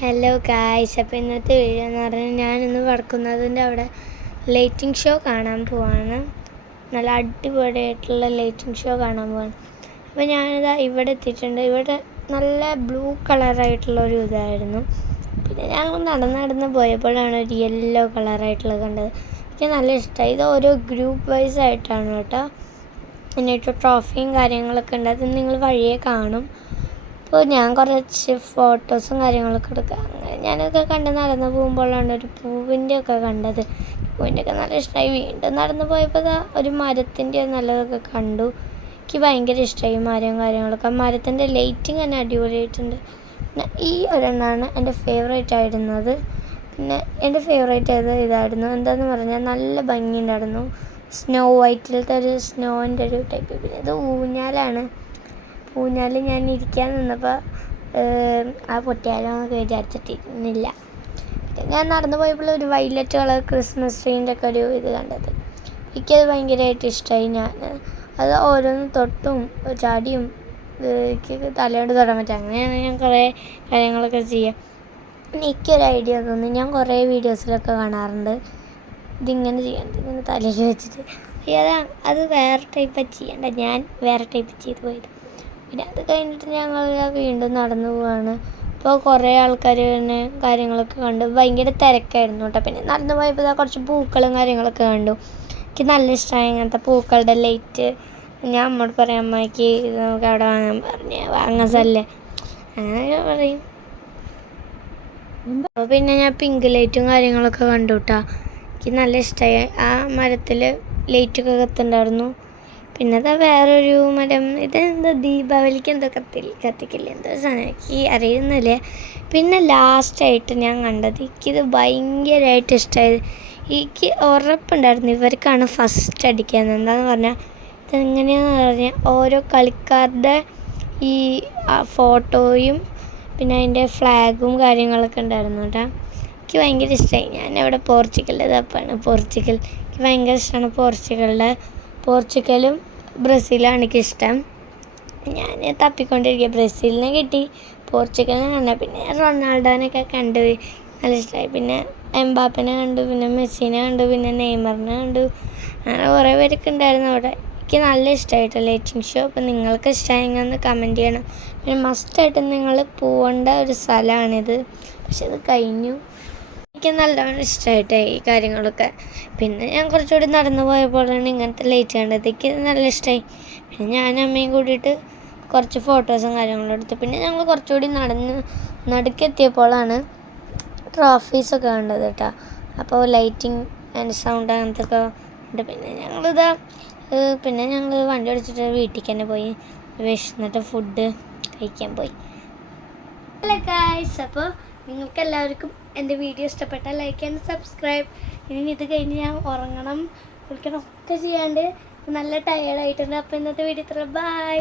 Hello guys, അപ്പോൾ ഇന്നത്തെ video എന്ന് പറഞ്ഞാൽ ഞാനിന്ന് വടക്കുന്നതിൻ്റെ അവിടെ ലൈറ്റിംഗ് ഷോ കാണാൻ പോവാണ്. നല്ല അടിപൊളിയായിട്ടുള്ള ലൈറ്റിംഗ് ഷോ കാണാൻ പോവാണ്. അപ്പോൾ ഞാനിതാ ഇവിടെ എത്തിയിട്ടുണ്ട്. ഇവിടെ നല്ല ബ്ലൂ കളറായിട്ടുള്ളൊരു ഇതായിരുന്നു. പിന്നെ ഞങ്ങൾ നടന്ന് പോയപ്പോഴാണ് ഒരു യെല്ലോ കളറായിട്ടുള്ളത് കണ്ടത്. എനിക്ക് നല്ല ഇഷ്ടമായി. ഇത് ഓരോ ഗ്രൂപ്പ് വൈസ് ആയിട്ടാണ് കേട്ടോ. എന്നിട്ട് ട്രോഫിയും കാര്യങ്ങളൊക്കെ ഉണ്ട്. അത് നിങ്ങൾ വഴിയെ കാണും. അപ്പോൾ ഞാൻ കുറച്ച് ഫോട്ടോസും കാര്യങ്ങളൊക്കെ എടുക്കാം. അങ്ങനെ ഞാനൊക്കെ കണ്ട് നടന്ന് പോകുമ്പോഴാണ് ഒരു പൂവിൻ്റെ ഒക്കെ കണ്ടത്. പൂവിൻ്റെ ഒക്കെ നല്ല ഇഷ്ടമായി. വീണ്ടും നടന്ന് പോയപ്പോൾ ഒരു മരത്തിൻ്റെ നല്ലതൊക്കെ കണ്ടു. എനിക്ക് ഭയങ്കര ഇഷ്ടമായി മരവും കാര്യങ്ങളൊക്കെ. മരത്തിൻ്റെ ലൈറ്റിങ് തന്നെ അടിപൊളിയായിട്ടുണ്ട്. പിന്നെ ഈ ഒരെണ്ണമാണ് എൻ്റെ ഫേവറേറ്റ് ആയിരുന്നത്. പിന്നെ എൻ്റെ ഫേവറേറ്റ് ഇതായിരുന്നു. എന്താണെന്ന് പറഞ്ഞാൽ നല്ല ഭംഗിയുണ്ടായിരുന്നു. സ്നോ വൈറ്റിലത്തെ ഒരു സ്നോൻ്റെ ഒരു ടൈപ്പ്. പിന്നെ ഇത് ഊഞ്ഞാലാണ്. ഊഞ്ഞാൽ ഞാൻ ഇരിക്കാൻ നിന്നപ്പോൾ ആ പൊട്ടിയാലോ എന്നൊക്കെ വിചാരിച്ചിട്ടിരുന്നില്ല. ഞാൻ നടന്നു പോയപ്പോൾ ഒരു വൈലറ്റ് കളർ ക്രിസ്മസ് ട്രീൻ്റെ ഒക്കെ ഒരു ഇത് കണ്ടത്. എനിക്കത് ഭയങ്കരമായിട്ട് ഇഷ്ടമായി. ഞാൻ അത് ഓരോന്ന് തൊട്ടും ചാടിയും എനിക്ക് തലയോട് തൊടാൻ പറ്റും. അങ്ങനെയാണ് ഞാൻ കുറേ കാര്യങ്ങളൊക്കെ ചെയ്യുക. എനിക്കൊരു ഐഡിയ തോന്നി. ഞാൻ കുറേ വീഡിയോസിലൊക്കെ കാണാറുണ്ട് ഇതിങ്ങനെ ചെയ്യേണ്ടത്, ഇങ്ങനെ തലയിൽ വെച്ചിട്ട്. അത് വേറെ ടൈപ്പാണ് ചെയ്യേണ്ട. ഞാൻ വേറെ ടൈപ്പ് ചെയ്ത് പോയത്. പിന്നെ അത് കഴിഞ്ഞിട്ട് ഞങ്ങൾ വീണ്ടും നടന്നു പോവാണ്. അപ്പോൾ കുറേ ആൾക്കാർ തന്നെ കാര്യങ്ങളൊക്കെ കണ്ടു. ഭയങ്കര തിരക്കായിരുന്നു കേട്ടോ. പിന്നെ നടന്നു പോയപ്പോൾ കുറച്ച് പൂക്കളും കാര്യങ്ങളൊക്കെ കണ്ടു. എനിക്ക് നല്ല ഇഷ്ടമായി ഇങ്ങനത്തെ പൂക്കളുടെ ലൈറ്റ്. ഞാൻ അമ്മോട് പറയാം, അമ്മയ്ക്ക് ഇത് നമുക്ക് അവിടെ വാങ്ങാൻ വാങ്ങാൻ സ്ഥലല്ലേ അങ്ങനെയൊക്കെ പറയും. അപ്പോൾ പിന്നെ ഞാൻ പിങ്ക് ലൈറ്റും കാര്യങ്ങളൊക്കെ കണ്ടു കേട്ടോ. എനിക്ക് നല്ല ഇഷ്ടമായി. ആ മരത്തിൽ ലൈറ്റൊക്കെ കത്തുണ്ടായിരുന്നു. പിന്നെ അതാ വേറൊരു മരം. ഇതെന്താ ദീപാവലിക്ക് എന്തോ കത്തിക്കില്ലേ എന്തോ സാധനം, എനിക്ക് അറിയുന്നില്ലേ. പിന്നെ ലാസ്റ്റായിട്ട് ഞാൻ കണ്ടത്, എനിക്കിത് ഭയങ്കരമായിട്ട് ഇഷ്ടമായത്. എനിക്ക് ഉറപ്പുണ്ടായിരുന്നു ഇവർക്കാണ് ഫസ്റ്റ് അടിക്കാന്ന്. എന്താണെന്ന് പറഞ്ഞാൽ ഇതെങ്ങനെയാണെന്ന് പറഞ്ഞാൽ ഓരോ കളിക്കാരുടെ ഈ ഫോട്ടോയും പിന്നെ അതിൻ്റെ ഫ്ലാഗും കാര്യങ്ങളൊക്കെ ഉണ്ടായിരുന്നു കേട്ടോ. എനിക്ക് ഭയങ്കര ഇഷ്ടമായി. ഞാനിവിടെ പോർച്ചുഗലിൻ്റെ തപ്പാണ്. പോർച്ചുഗൽ എനിക്ക് ഭയങ്കര ഇഷ്ടമാണ്. പോർച്ചുഗലും ബ്രസീലാണ് എനിക്കിഷ്ടം. ഞാൻ തപ്പിക്കൊണ്ടിരിക്കുക. ബ്രസീലിനെ കിട്ടി, പോർച്ചുഗലിനെ കണ്ട. പിന്നെ റൊണാൾഡോനൊക്കെ കണ്ടു, നല്ല ഇഷ്ടമായി. പിന്നെ എംബാപ്പനെ കണ്ടു, പിന്നെ മെസ്സിനെ കണ്ടു, പിന്നെ നെയ്മറിനെ കണ്ടു. അങ്ങനെ കുറേ പേരൊക്കെ ഉണ്ടായിരുന്നു അവിടെ. എനിക്ക് നല്ല ഇഷ്ടമായിട്ട് ലൈറ്റിംഗ് ഷോ. അപ്പോൾ നിങ്ങൾക്ക് ഇഷ്ടമായെങ്കിൽ ഒന്ന് കമൻറ്റ് ചെയ്യണം. പിന്നെ മസ്റ്റായിട്ട് നിങ്ങൾ പോകേണ്ട ഒരു സ്ഥലമാണിത്. പക്ഷെ ഇത് കഴിഞ്ഞു. എനിക്ക് നല്ലോണം ഇഷ്ടമായിട്ടായി ഈ കാര്യങ്ങളൊക്കെ. പിന്നെ ഞാൻ കുറച്ചുകൂടി നടന്നു പോയപ്പോഴാണ് ഇങ്ങനത്തെ ലൈറ്റ് കണ്ടത്. എനിക്ക് നല്ല ഇഷ്ടമായി. പിന്നെ ഞാൻ അമ്മയും കൂടിയിട്ട് കുറച്ച് ഫോട്ടോസും കാര്യങ്ങളും എടുത്തു. പിന്നെ ഞങ്ങൾ കുറച്ചുകൂടി നടുക്കെത്തിയപ്പോഴാണ് ട്രോഫീസൊക്കെ കണ്ടത് കേട്ടോ. അപ്പോൾ ലൈറ്റിങ് ആൻഡ് സൗണ്ട് അങ്ങനത്തെ ഒക്കെ ഉണ്ട്. പിന്നെ ഞങ്ങൾ വണ്ടി ഓടിച്ചിട്ട് വീട്ടിലേക്ക് തന്നെ പോയി. വിശന്നിട്ട് ഫുഡ് കഴിക്കാൻ പോയി. ഹലോ ഗായ്സ്, അപ്പോൾ നിങ്ങൾക്ക് എല്ലാവർക്കും എൻ്റെ വീഡിയോ ഇഷ്ടപ്പെട്ടാൽ ലൈക്ക് ആൻഡ് സബ്സ്ക്രൈബ്. ഇനി ഇത് കഴിഞ്ഞ് ഞാൻ ഉറങ്ങണം, കുളിക്കണം ഒക്കെ ചെയ്യാണ്ട് നല്ല ടയേർഡായിട്ടുണ്ട്. അപ്പോൾ ഇന്നത്തെ വീഡിയോ ഇത്ര. ബൈ.